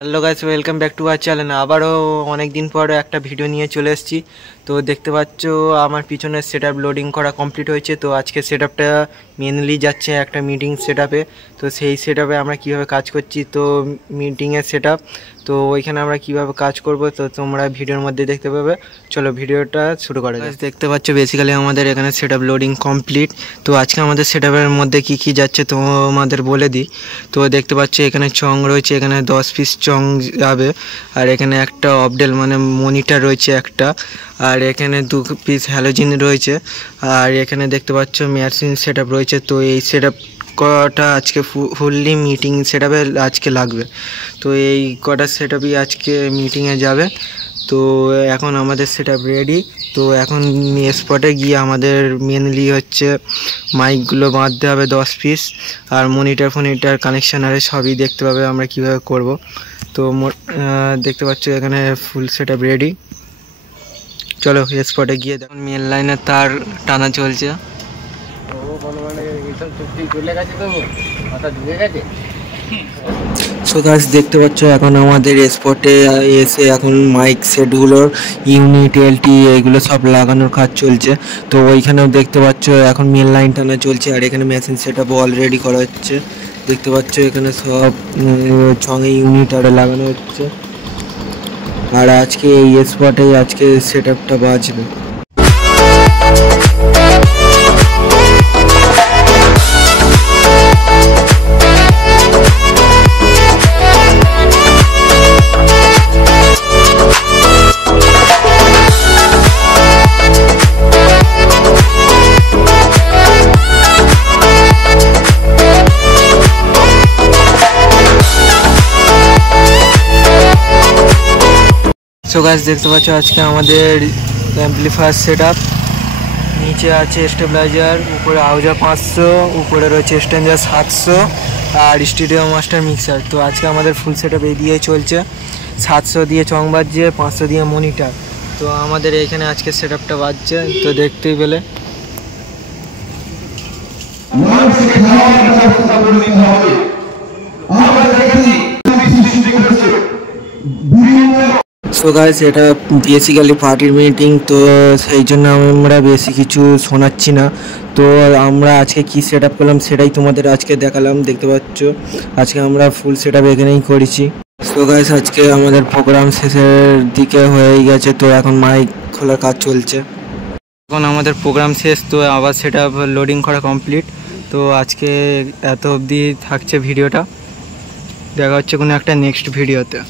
Hello guys, welcome back to our channel. আবারও অনেক দিন পর একটা ভিডিও নিয়ে চলে এসেছি। তো দেখতে পাচ্ছ আমার পিছনের সেটআপ লোডিং করা কমপ্লিট হয়েছে। তো আজকে সেটআপটা মেনলি যাচ্ছে একটা মিটিং সেটআপে। তো সেই সেটআপে আমরা কিভাবে কাজ করছি, তো মিটিংয়ের সেটআপ, তো ওইখানে আমরা কিভাবে কাজ করব তো তোমরা ভিডিওর মধ্যে দেখতে পাবে। চলো ভিডিওটা শুরু করা যাক। দেখতে পাচ্ছ বেসিক্যালি আমাদের এখানে সেটআপ লোডিং কমপ্লিট। তো আজকে আমাদের সেটআপের মধ্যে কি কি যাচ্ছে তোমাদের বলে দিই। তো দেখতে পাচ্ছ এখানে চং রয়েছে, এখানে 10 পিস চং যাবে, আর এখানে একটা অপডেল মানে মনিটর রয়েছে একটা, আর এখানে 2 পিস হ্যালোজিন রয়েছে, আর এখানে দেখতে পাচ্ছ মেশিন সেটআপ রয়েছে। তো এই সেটআপ কটা আজকে ফুললি মিটিং সেটআপে আজকে লাগবে। তো এই কটা সেটআপই আজকে মিটিংয়ে যাবে। তো এখন আমাদের সেটআপ রেডি। তো এখন স্পটে গিয়ে আমাদের মেনলি হচ্ছে মাইকগুলো বাঁধতে হবে 10 পিস, আর মনিটর কানেকশান আরে সবই দেখতে পাবে আমরা কিভাবে করব। তো দেখতে পাচ্ছ এখানে ফুল সেটআপ রেডি। চলো স্পটে গিয়ে দেখুন মেন লাইনের তার টানা চলছে। সো গাইস দেখতে পাচ্ছ এখন আমাদের স্পটে এসে এখন মাইক সেটগুলোর ইউনিট এলটি এগুলো সব লাগানোর কাজ চলছে। তো ওইখানেও দেখতে পাচ্ছ এখন মেন লাইন টানা চলছে, আর এখানে মেশিন সেটআপ অলরেডি করা হচ্ছে। দেখতে পাচ্ছ এখানে সব ছঙে ইউনিট আরে লাগানো হচ্ছে, আর আজকে এই স্পটে আজকে সেটআপটা বাজবে। সো গাইস দেখতে পাচ্ছ আজকে আমাদের অ্যাম্পলিফায়ার সেটআপ, নিচে আছে স্টেবিলাইজার, উপরে আউজার 500, উপরে রয়েছে স্ট্যান্ডার 700, আর স্টুডিও মাস্টার মিক্সার। তো আজকে আমাদের ফুল সেটআপ এই দিয়ে চলছে। 700 দিয়ে চং বাজছে, 500 দিয়ে মনিটর। তো আমাদের এইখানে আজকে সেটআপটা বাজছে, তো দেখতেই পেলে। সো গাইস এটা বেসিক্যালি পার্টির মিটিং, তো সেই জন্য আমরা বেশি কিছু শোনাচ্ছি না। তো আমরা আজকে কি সেটআপ করলাম সেটাই তোমাদের আজকে দেখালাম। দেখতে পাচ্ছ আজকে আমরা ফুল সেটআপ এখানেই করেছি। সো গাইস আজকে আমাদের প্রোগ্রাম শেষের দিকে হয়ে গেছে, তো এখন মাইক খোলার কাজ চলছে। এখন আমাদের প্রোগ্রাম শেষ, তো আবার সেটআপ লোডিং করা কমপ্লিট। তো আজকে এত অবধি থাকছে ভিডিওটা, দেখা হচ্ছে কোনো একটা নেক্সট ভিডিওতে।